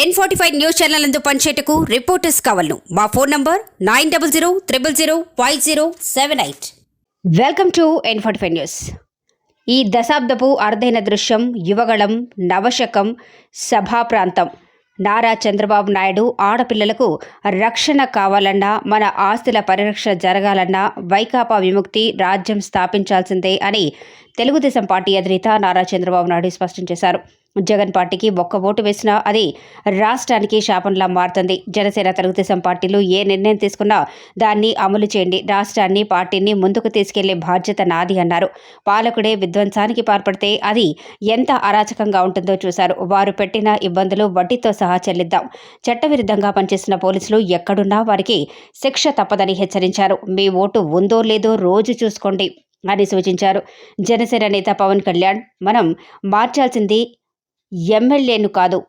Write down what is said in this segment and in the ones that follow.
N forty five news channel అందు పనిచేయటకు reporters కావాలను. మా phone number nine double zero triple zero five zero seven eight welcome to N forty five news ఈ దశాబ్దపు అరుదైన దృశ్యం యువగళం నవశకం సభా ప్రాంతం. నారా చంద్రబాబు నాయుడు ఆడపిల్లలకు రక్షణ కావాలన్నా మన ఆస్తుల పరిరక్షణ జరగాలన్నా వైకాపా విముక్తి రాజ్యం స్థాపించాల్సిందే అని తెలుగుదేశం పార్టీ అధినేత నారా చంద్రబాబు నాయుడు స్పష్టం చేశారు. జగన్ పార్టీకి ఒక్క ఓటు వేసినా అది రాష్ట్రానికి శాపంలా మారుతుంది. జనసేన తెలుగుదేశం పార్టీలు ఏ నిర్ణయం తీసుకున్నా దాన్ని అమలు చేయండి. రాష్ట్రాన్ని పార్టీని ముందుకు తీసుకెళ్ళే బాధ్యత నాది అన్నారు. పాలకుడే విధ్వంసానికి పాల్పడితే అది ఎంత అరాచకంగా ఉంటుందో చూశారు. వారు పెట్టిన ఇబ్బందులు వడ్డీతో సహా చెల్లిద్దాం. చట్టవిరుద్ధంగా పనిచేసిన పోలీసులు ఎక్కడున్నా వారికి శిక్ష తప్పదని హెచ్చరించారు. మీ ఓటు ఉందో లేదో రోజు చూసుకోండి అని సూచించారు. జనసేన నేత పవన్ కళ్యాణ్ మనం మార్చాల్సింది ఎమ్మెల్యేను కాదు.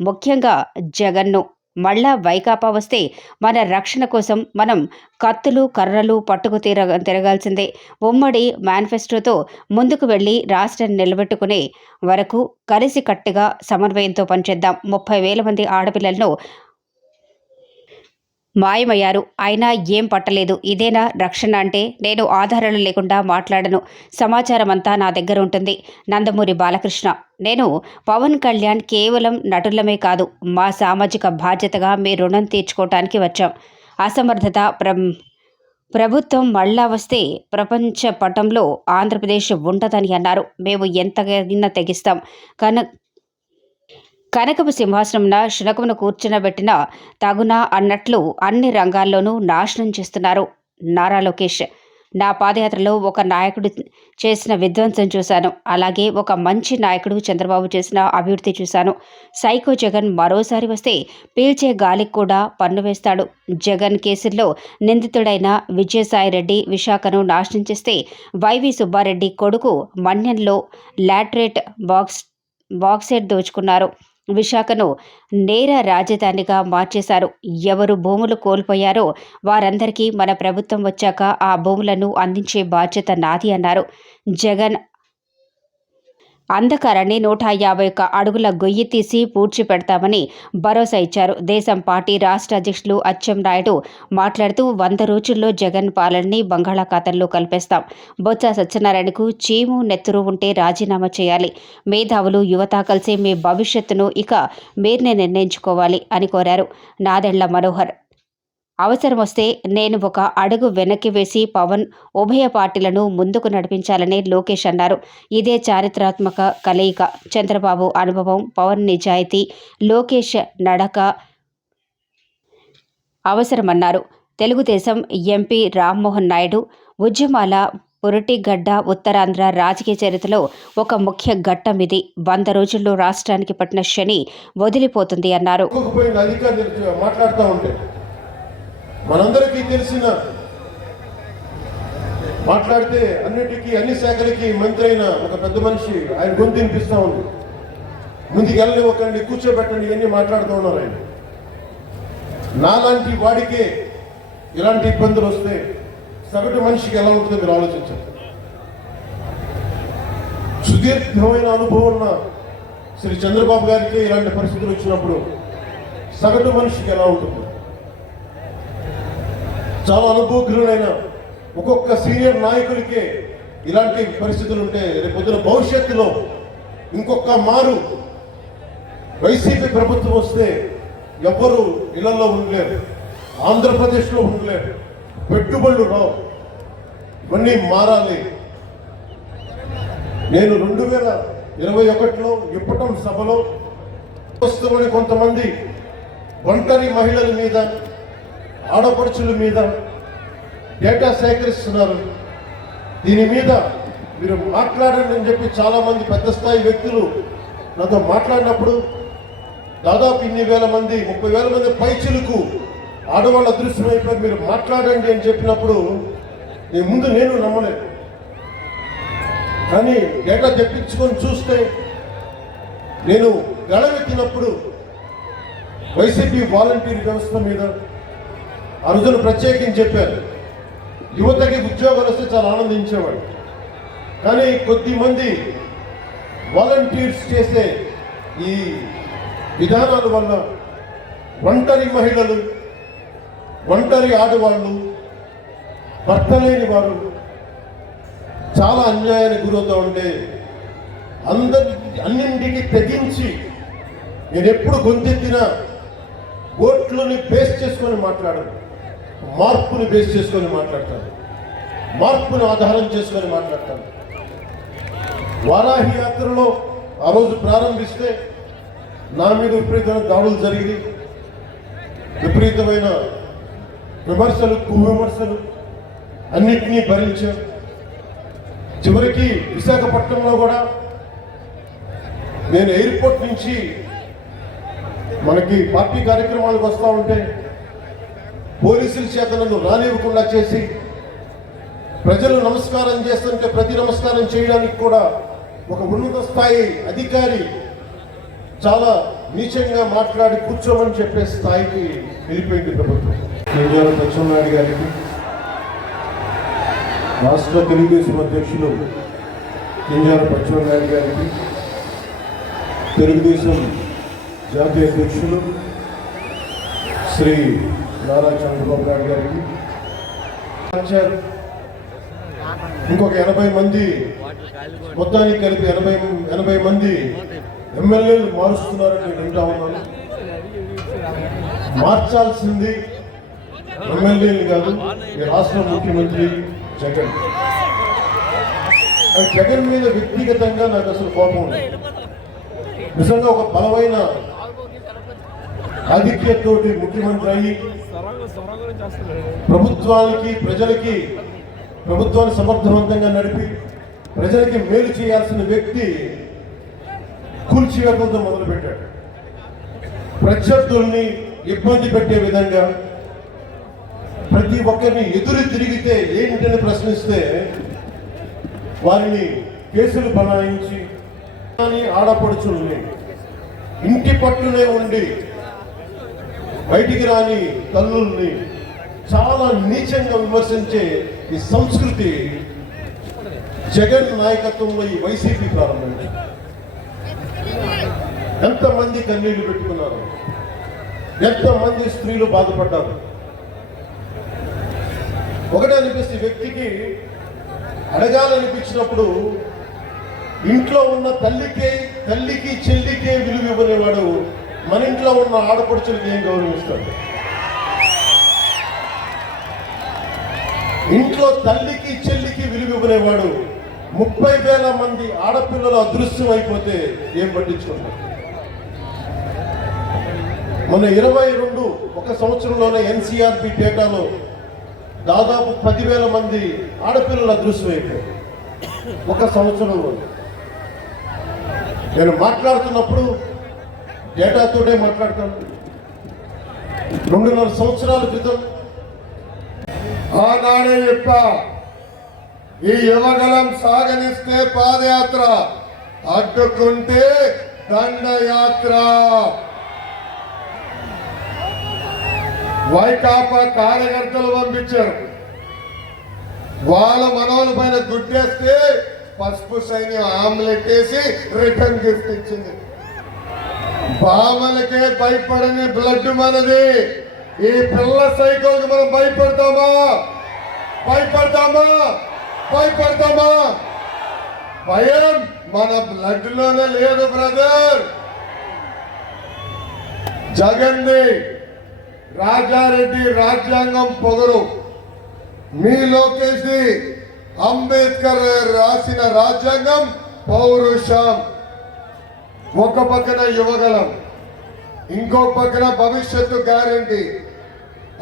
ముఖ్యంగా జగన్ను. మళ్ళా వైకాపా వస్తే మన రక్షణ కోసం మనం కత్తులు కర్రలు పట్టుకు తిరగ తిరగాల్సిందే. ఉమ్మడి మేనిఫెస్టోతో ముందుకు వెళ్ళి రాష్ట్రాన్ని నిలబెట్టుకునే వరకు కలిసికట్టుగా సమన్వయంతో పనిచేద్దాం. ముప్పై వేల మంది ఆడపిల్లలను మాయమయ్యారు. అయినా ఏం పట్టలేదు. ఇదేనా రక్షణ అంటే? నేను ఆధారాలు లేకుండా మాట్లాడను. సమాచారం అంతా నా దగ్గర ఉంటుంది. నందమూరి బాలకృష్ణ. నేను పవన్ కళ్యాణ్ కేవలం నటులమే కాదు మా సామాజిక బాధ్యతగా మీ రుణం తీర్చుకోవటానికి వచ్చాం. అసమర్థత ప్ర ప్రభుత్వం మళ్ళా వస్తే ప్రపంచ పటంలో ఆంధ్రప్రదేశ్ ఉండదని అన్నారు. మేము ఎంతగా తెగిస్తాం. కన కనకపు సింహాసనంన శునకమును కూర్చునబెట్టిన తగునా అన్నట్లు అన్ని రంగాల్లోనూ నాశనం చేస్తున్నారు. నారా లోకేష్ నా పాదయాత్రలో ఒక నాయకుడు చేసిన విధ్వంసం చూశాను. అలాగే ఒక మంచి నాయకుడు చంద్రబాబు చేసిన అభివృద్ధి చూశాను. సైకో జగన్ మరోసారి వస్తే పీల్చే గాలికి కూడా పన్ను వేస్తాడు. జగన్ కేసుల్లో నిందితుడైన విజయసాయిరెడ్డి విశాఖను నాశనం చేస్తే వైవి సుబ్బారెడ్డి కొడుకు మన్యంలో లాటరేట్ బాక్స్ బాక్సెట్ దోచుకున్నారు. విశాఖను నేర రాజధానిగా మార్చేశారు. ఎవరు భూములు కోల్పోయారో వారందరికీ మన ప్రభుత్వం వచ్చాక ఆ భూములను అందించే బాధ్యత నాది అన్నారు. జగన్ అంధకారాన్ని నూట యాభై ఒక్క అడుగుల గొయ్యి తీసి పూడ్చి పెడతామని భరోసా ఇచ్చారు. దేశం పార్టీ రాష్ట్ర అధ్యక్షులు అచ్చెం నాయుడు మాట్లాడుతూ వంద రోజుల్లో జగన్ పాలనని బంగాళాఖాతంలో కలిపేస్తాం. బొత్స సత్యనారాయణకు చీము నెత్తురు ఉంటే రాజీనామా చేయాలి. మేధావులు యువత కలిసి మీ భవిష్యత్తును ఇక మీరునే నిర్ణయించుకోవాలి అని కోరారు నాదెళ్ళ మనోహర్. అవసరం వస్తే నేను ఒక అడుగు వెనక్కి వేసి పవన్ ఉభయ పార్టీలను ముందుకు నడిపించాలని లోకేష్ అన్నారు. ఇదే చారిత్రాత్మక కలయిక. చంద్రబాబు అనుభవం పవన్ నిజాయితీ లోకేష్ నడక అవసరమన్నారు. తెలుగుదేశం ఎంపీ రామ్మోహన్ నాయుడు ఉద్యమాల పురటిగడ్డ ఉత్తరాంధ్ర రాజకీయ చరిత్రలో ఒక ముఖ్య ఘట్టం ఇది. వంద రోజుల్లో రాష్ట్రానికి పట్టిన శని వదిలిపోతుంది అన్నారు. మాట్లాడుతూ మనందరికీ తెలిసిన మాట్లాడితే అన్నిటికీ అన్ని శాఖలకి మంత్రి అయిన ఒక పెద్ద మనిషి ఆయన గొంతు వినిపిస్తూ ఉంది. ముందుకు వెళ్ళనివ్వకండి కూర్చోబెట్టండి ఇవన్నీ మాట్లాడుతూ ఉన్నారు ఆయన. నాలాంటి వాడికే ఇలాంటి ఇబ్బందులు వస్తే సగటు మనిషికి ఎలా ఉంటుందో మీరు ఆలోచించండి. సుదీర్ఘమైన అనుభవం ఉన్న శ్రీ చంద్రబాబు గారికి ఇలాంటి పరిస్థితులు వచ్చినప్పుడు సగటు మనిషికి ఎలా ఉంటుంది? చాలా అనుభవజ్ఞులైన ఒక్కొక్క సీనియర్ నాయకులకే ఇలాంటి పరిస్థితులు ఉంటే రేపు పొద్దున భవిష్యత్తులో ఇంకొక మారు వైసీపీ ప్రభుత్వం వస్తే ఎవ్వరు ఇళ్ళలో ఉండలేరు. ఆంధ్రప్రదేశ్లో ఉండలేరు. పెట్టుబడులు రావు. ఇవన్నీ మారాలి. నేను రెండు వేల ఇరవై ఒకటిలో ఇప్పటం సభలో వస్తువుని కొంతమంది ఒంటరి మహిళల మీద ఆడపడుచుల మీద డేటా సేకరిస్తున్నారు. దీని మీద మీరు మాట్లాడండి అని చెప్పి చాలామంది పెద్ద స్థాయి వ్యక్తులు నాతో మాట్లాడినప్పుడు దాదాపు ఇన్ని వేల మంది ముప్పై వేల మంది పైచులకు ఆడవాళ్ళ అదృశ్యం అయిపోయి మీరు మాట్లాడండి అని చెప్పినప్పుడు నేను ముందు నేను నమ్మలేదు కానీ డేటా తెప్పించుకొని చూస్తే నేను గడవెత్తినప్పుడు వైసీపీ వాలంటీర్ వ్యవస్థ మీద ఆ ప్రత్యేకించి చెప్పారు యువతకి ఉద్యోగాలు వస్తే చాలా ఆనందించేవాడు. కానీ కొద్ది మంది వాలంటీర్స్ చేసే ఈ విధానాల వల్ల ఒంటరి మహిళలు ఒంటరి ఆడవాళ్ళు భర్త లేని వారు చాలా అన్యాయానికి గురవుతూ ఉండే అందరి అన్నింటికి తెగించి నేను ఎప్పుడు గొంతెత్తినా ఓట్లని బేస్ చేసుకొని మాట్లాడను. మార్పుని బేస్ చేసుకొని మాట్లాడతాను మార్పుని ఆధారం చేసుకొని మాట్లాడతాను వారాహి యాత్రలో ఆ రోజు ప్రారంభిస్తే నా మీద విపరీతమైన దాడులు జరిగి విపరీతమైన విమర్శలు కువిమర్శలు అన్నిటినీ భరించాం చివరికి విశాఖపట్నంలో కూడా నేను ఎయిర్పోర్ట్ నుంచి మనకి పార్టీ కార్యక్రమాలకు వస్తూ ఉంటే పోలీసుల చేత నన్ను రానివ్వకుండా చేసి ప్రజలు నమస్కారం చేస్తుంటే ప్రతి నమస్కారం చేయడానికి కూడా ఒక ఉన్నత స్థాయి అధికారి చాలా నీచంగా మాట్లాడి కూర్చోమని చెప్పే స్థాయికి వెళ్ళిపోయింది ప్రభుత్వం. కేంద్ర లక్ష్మణనాయుడు గారికి రాష్ట్ర తెలుగుదేశం అధ్యక్షులు కింజార పచ్చెన్నాయుడు గారికి తెలుగుదేశం జాతీయ అధ్యక్షులు శ్రీ నారా చంద్రబాబు నాయుడు గారికి. మార్చారు. ఇంకొక ఎనభై మంది మొత్తానికి కలిపి ఎనభై ఎనభై మంది ఎమ్మెల్యేలు మారుస్తున్నారని నేను వింటా ఉన్నాను. మార్చాల్సింది ఎమ్మెల్యేలు కాదు ఈ రాష్ట్ర ముఖ్యమంత్రి జగన్. జగన్ మీద వ్యక్తిగతంగా నాకు అసలు కోపం ఉంది నిజంగా ఒక బలమైన ఆధిక్యతోటి ముఖ్యమంత్రి అయ్యి ప్రభుత్వానికి ప్రజలకి ప్రభుత్వాన్ని సమర్థవంతంగా నడిపి ప్రజలకి మేలు చేయాల్సిన వ్యక్తి కూల్చివేతలతో మొదలుపెట్టాడు. ప్రత్యర్థుల్ని ఇబ్బంది పెట్టే విధంగా ప్రతి ఒక్కరిని ఎదురు తిరిగితే ఏంటని ప్రశ్నిస్తే వారిని కేసులు బనాయించి ఆడపడుచుల్ని ఇంటి పట్టునే ఉండి బయటికి రాని తల్లుల్ని చాలా నీచంగా విమర్శించే ఈ సంస్కృతి జగన్ నాయకత్వంలో ఈ వైసీపీ ప్రారంభమైంది. ఎంతమంది కన్నీళ్ళు పెట్టుకున్నారు? ఎంతమంది స్త్రీలు బాధపడ్డారు? ఒకటే అనిపిస్తే వ్యక్తికి అడగాలనిపించినప్పుడు ఇంట్లో ఉన్న తల్లికి తల్లికి చెల్లికే విలువ ఇవ్వనేవాడు మన ఇంట్లో ఉన్న ఆడపడుచులకి ఏం గౌరవిస్తాడు ఇంట్లో తల్లికి చెల్లికి విలువివ్వనేవాడు ముప్పై వేల మంది ఆడపిల్లలు అదృశ్యం అయిపోతే ఏం పట్టించుకుంటారు? మొన్న ఇరవై రెండు ఒక సంవత్సరంలోనే ఎన్సీఆర్పి డేటాలో దాదాపు పదివేల మంది ఆడపిల్లలు అదృశ్యమైపోయారు ఒక సంవత్సరంలో నేను మాట్లాడుతున్నప్పుడు డేటాతోటే మాట్లాడతాను రెండున్నర సంవత్సరాల క్రితం ఆనాడే చెప్పా ఈ యువగలం సాగనిస్తే పాదయాత్ర అడ్డుకుంటే దండయాత్ర. వైకాపా కార్యకర్తలు పంపించారు. వాళ్ళ మనవల పైన గుడ్డేస్తే పసుపు సైన్యం ఆమ్లెట్ వేసి రిటర్న్ గిఫ్ట్ ఇచ్చింది. బామలకే భయపడని బ్లడ్ మనది. ఈ పిల్ల సైకోకి మనం భయపడతామా? భయపడతామా? భయపడతామా? భయం మన బ్లడ్లోనే లేదు బ్రదర్ జగన్ని రాజారెడ్డి రాజ్యాంగం పొగరు. మీ లోకేష్ అంబేద్కర్ రాసిన రాజ్యాంగం పౌరుషం. ఒక పక్కన యువగలం ఇంకో పక్కన భవిష్యత్తు గ్యారంటీ.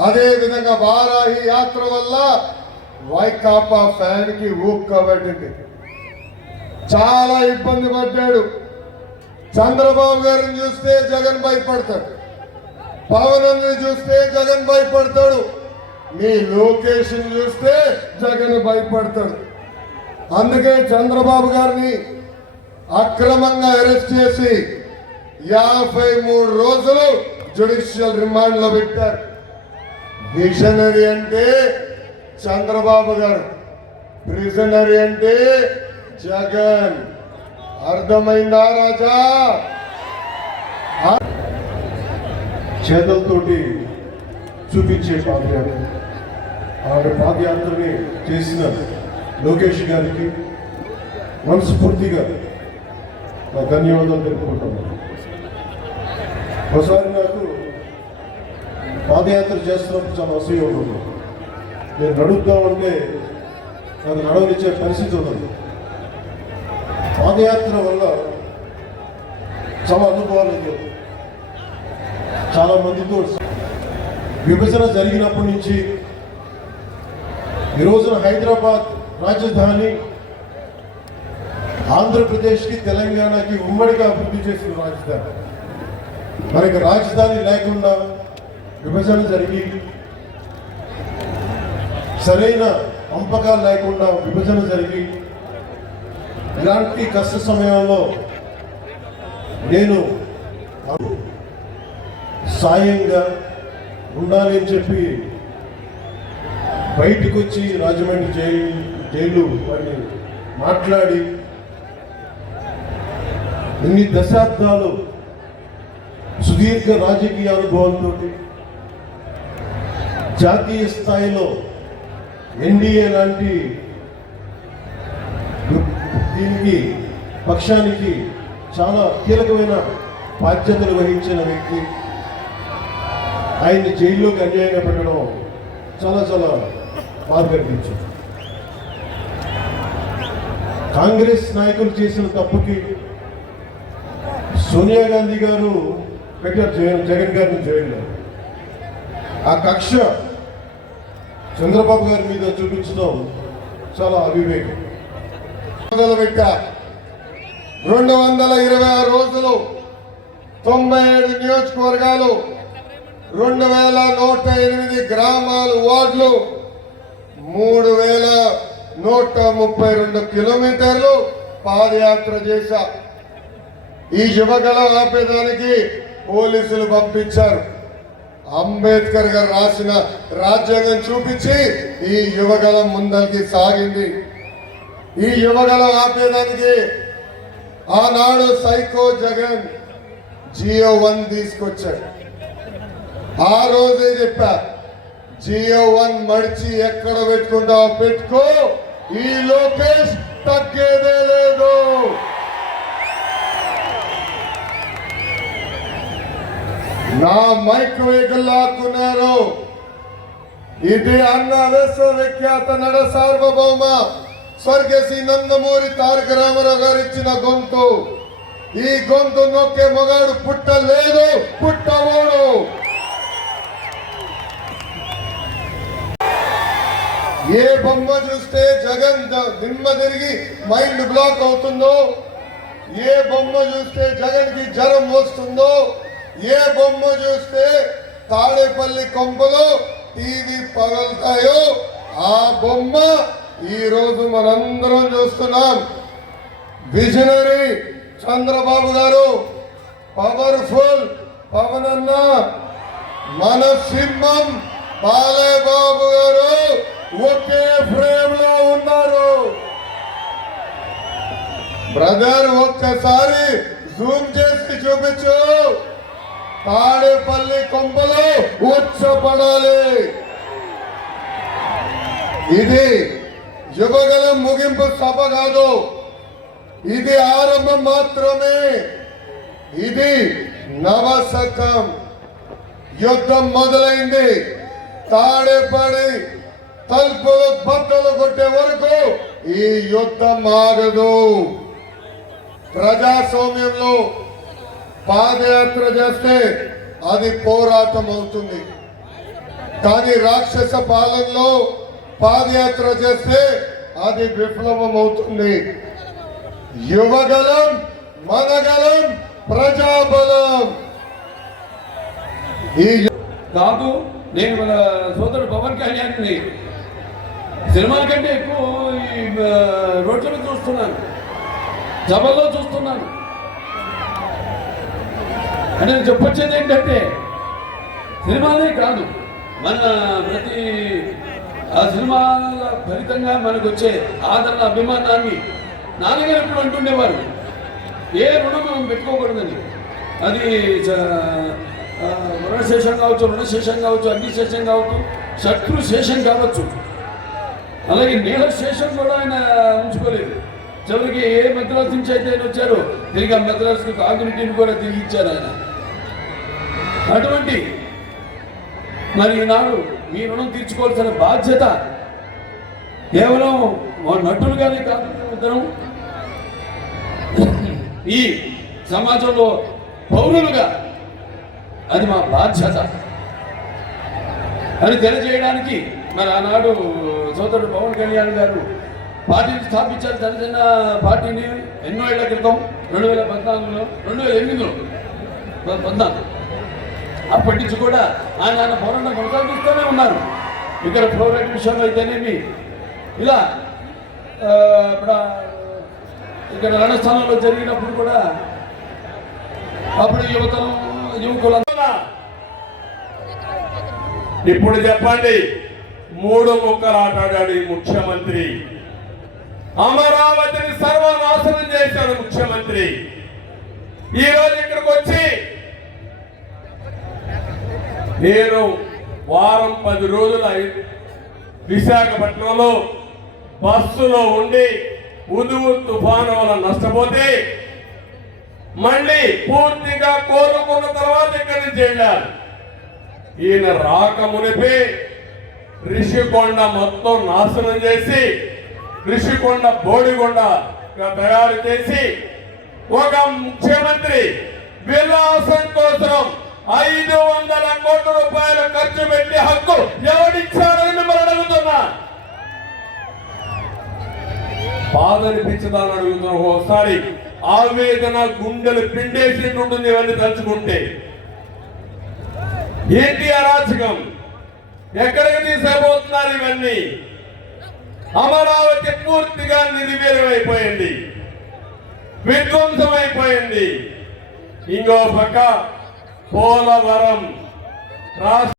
అదే విధంగా వారాహి యాత్ర వల్ల వైకాపా ఫ్యాన్కి ఊక్కబడింది చాలా ఇబ్బంది పడ్డాడు. చంద్రబాబు గారిని చూస్తే జగన్ భయపడతాడు. పవన్ చూస్తే జగన్ భయపడతాడు. మీ లోకేషన్ చూస్తే జగన్ భయపడతాడు. అందుకే చంద్రబాబు గారిని అక్రమంగా అరెస్ట్ చేసి యాభై మూడు రోజులు జుడిషియల్ రిమాండ్లో పెట్టారు. మిషనరీ అంటే చంద్రబాబు గారు. ప్రిజనరీ అంటే జగన్. అర్థమైందా రాజా? చేతలతోటి చూపించే పాదయాత్ర ఆవిడ పాదయాత్రని చేసిన లోకేష్ గారికి మనస్ఫూర్తిగా నా ధన్యవాదాలు తెలుపుకుంటున్నాను. ఒకసారి నాకు పాదయాత్ర చేస్తున్నప్పుడు చాలా అసూయ ఉంటుంది నేను నడుద్దామంటే నాకు నడవనిచ్చే పరిస్థితి ఉన్నది. పాదయాత్ర వల్ల చాలా అనుభవాలు ఎదురు చాలా మందితో విభజన జరిగినప్పటి నుంచి ఈరోజున హైదరాబాద్ రాజధాని ఆంధ్రప్రదేశ్కి తెలంగాణకి ఉమ్మడిగా అభివృద్ధి చేసిన రాజధాని మనకి రాజధాని లేకుండా విభజన జరిగి సరైన పంపకాలు లేకుండా విభజన జరిగి ఇలాంటి కష్ట సమయంలో నేను సాయంగా ఉండాలి అని చెప్పి బయటకు వచ్చి రాజమండ్రి జైలు జైలు వాడిని మాట్లాడి ఇన్ని దశాబ్దాలు సుదీర్ఘ రాజకీయ అనుభవంతో జాతీయ స్థాయిలో ఎన్డీఏ లాంటి దీనికి పక్షానికి చాలా కీలకమైన బాధ్యతలు వహించిన వ్యక్తి. ఆయన్ని జైల్లోకి అన్యాయంగా పెట్టడం చాలా చాలా బాధ కనిపించింది కాంగ్రెస్ నాయకులు చేసిన తప్పుకి సోనియా గాంధీ గారు పెట్టారు జగన్ జగన్ గారిని జైల్లో ఆ కక్ష చంద్రబాబు గారి మీద చూపించడం చాలా అవివేకం. మొదలు రెండు వందల ఇరవై ఆరు రోజులు తొంభై ఏడు నియోజకవర్గాలు రెండు వేల నూట ఎనిమిది గ్రామాలు వార్డులు మూడు వేల నూట ముప్పై రెండు కిలోమీటర్లు పాదయాత్ర చేశా. ఈ యువగల ఆపేదానికి పోలీసులు పంపించారు. అంబేద్కర్ గారు రాసిన రాజ్యాంగం చూపించి ఈ యువగలం ముందరికి సాగింది. ఈ యువగలం ఆపేదానికి ఆనాడు సైకో జగన్ జియో వన్ తీసుకొచ్చాడు. ఆ రోజే చెప్పా జియో వన్ మడిచి ఎక్కడ పెట్టుకుంటావో పెట్టుకో ఈ లోకేష్ తగ్గేదే లేదు. నా మైక్ వెహికల్ లాక్కున్నారు ఇది అన్న విశ్వవిఖ్యాత నడ సార్వభౌమ స్వర్గశ్రీ నందమూరి తారక రామారావు గారు ఇచ్చిన గొంతు. ఈ గొంతు నొక్కే మొగాడు పుట్టలేదు పుట్టవోడు ఏ బొమ్మ చూస్తే జగన్ దిమ్మ తిరిగి మైండ్ బ్లాక్ అవుతుందో ఏ బొమ్మ చూస్తే జగన్కి జ్వరం వస్తుందో ఏ బొమ్మ చూస్తే తాడేపల్లి కొంపలో టీవీ పగలుతాయో ఆ బొమ్మ ఈ రోజు మనందరం చూస్తున్నాం. విజనరీ చంద్రబాబు గారు పవర్ఫుల్ పవన్ అన్న మన సింహం బాలేబాబు గారు ఒకే ఫ్రేమ్లో ఉన్నారు. బ్రదర్ ఒక్కసారి జూమ్ చేసి చూపించు. తాడేపల్లి కొంపలు ఉచ్చపడాలి. ఇది యువగలం ముగింపు సభ కాదు. ఇది ఆరంభం మాత్రమే. ఇది నవశకం. యుద్ధం మొదలైంది. తాడేపడి తలుపులు బట్టలు కొట్టే వరకు ఈ యుద్ధం ఆగదు. ప్రజాస్వామ్యంలో పాదయాత్ర చేస్తే అది పోరాటం అవుతుంది కానీ రాక్షస పాలనలో పాదయాత్ర చేస్తే అది విప్లవం అవుతుంది యువగలం మనగలం ప్రజాబలం. ఈ నాకు కాదు నేను మన సోదరుడు పవన్ కళ్యాణ్ని సినిమాల కంటే ఎక్కువ ఈ రోడ్ల మీద చూస్తున్నాను. సభల్లో చూస్తున్నాను. అంటే నేను చెప్పొచ్చేది ఏంటంటే సినిమాలే కాదు. మన ప్రతి ఆ సినిమాల ఫలితంగా మనకు వచ్చే ఆదరణ అభిమానాన్ని నాన్నగారు ఎప్పుడు అంటుండేవారు. ఏ రుణం మనం పెట్టుకోకూడదని. అది చ- కావచ్చు రుణ శేషం కావచ్చు అగ్ని శేషం కావచ్చు శత్రు శేషం కావచ్చు. అలాగే నీల శేషం కూడా ఆయన ఉంచుకోలేదు. చివరికి ఏ మద్రాసు నుంచి అయితే ఆయన వచ్చారో తిరిగి ఆ మద్రాసుకి కాంగ్రెటీని కూడా తిరిగి ఇచ్చారు ఆయన. అటువంటి మరి ఈనాడు మీ రుణం తీర్చుకోవాల్సిన బాధ్యత కేవలం మా నటులుగానే కాదు ఇద్దరం. ఈ సమాజంలో పౌరులుగా అది మా బాధ్యత. అని తెలియజేయడానికి మరి ఆనాడు సోదరుడు పవన్ కళ్యాణ్ గారు పార్టీని స్థాపించారు చిన్న చిన్న పార్టీని ఎన్నో ఏళ్ళ క్రితం రెండు వేల పద్నాలుగులో రెండు వేల ఎనిమిదిలో. పద్నాలుగు. అప్పటి నుంచి కూడా ఆయన ఆయన పోరాటం కొనసాగిస్తూనే ఉన్నారు. ఇక్కడ ఫ్లోరైడ్ విషయంలో అయితేనేమి? ఇలా ఇప్పుడు ఇక్కడ రణస్థానంలో జరిగినప్పుడు కూడా అప్పుడు యువతను యువకులంతా ఇప్పుడు చెప్పండి మూడు ముక్కలు ఆటాడాడు ఈ ముఖ్యమంత్రి. అమరావతిని సర్వనాశనం చేశాడు ముఖ్యమంత్రి. ఈ రోజు ఇక్కడికి వచ్చి నేను వారం పది రోజుల విశాఖపట్నంలో బస్సులో ఉండి ఉదువు తుఫాను వల్ల నష్టపోతే మళ్ళీ పూర్తిగా కోరుకున్న తర్వాత ఇక్కడి నుంచి వెళ్ళారు ఈయన రాక మునిపి రిషికొండ మొత్తం నాశనం చేసి రిషికొండ బోడికొండ తయారు చేసి ఒక ముఖ్యమంత్రి విలాసం కోసం ఐదు వందల కోట్ల రూపాయలు ఖర్చు పెట్టే హక్కు ఎవడిచ్చాడని మిమ్మల్ని అడుగుతున్నా. బాధ అనిపించదని అడుగుతున్నా ఒకసారి ఆవేదన గుండెలు పిండేసినట్టు ఉంటుంది ఇవన్నీ తలుచుకుంటే. ఏంటి అరాచకం ఎక్కడికి తీసుకుపోతున్నారు ఇవన్నీ? అమరావతి పూర్తిగా నిర్వీర్యమైపోయింది. విధ్వంసమైపోయింది. ఇంకో పక్క పోలవరం. రాష్ట్ర